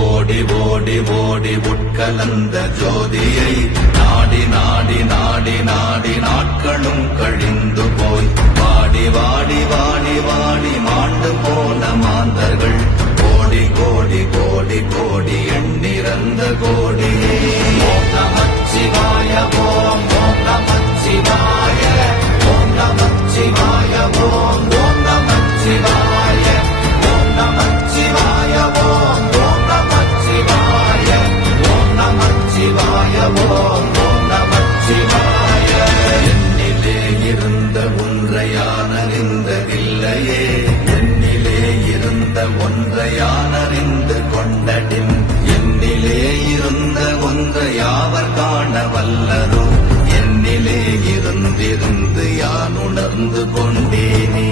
ஓடி ஓடி ஓடி உட்கலந்த ஜோதியை நாடி நாடி நாடி நாடி நாட்களும் கழிந்து போய் வாடி வாடி வாடி வாடி மாண்டு போன மாந்தர்கள் கோடி கோடி கோடி கோடி எண்ணிறந்த கோடியே. ஓம் நமச்சிவாய ஓம் ஓம் நமச்சிவாய ஓம் நமச்சிவாய ஓம் ஓம் நமச்சிவாய ஓம் நமச்சிவாய ஓம் ஓம் நமச்சிவாய ஓம் நமச்சிவாய ஓம் ஓம் நமச்சிவாய. என்னிலே இருந்த ஒன்றை யான் அறிந்ததில்லையே, என்னிலே இருந்த ஒன்றை யான் அறிந்து கொண்டடின், என்னிலே இருந்த ஒன்றை யாவர் காண வல்லரோ, என்னிலே இருந்திருந்து யான் உணர்ந்து கொண்டேனே.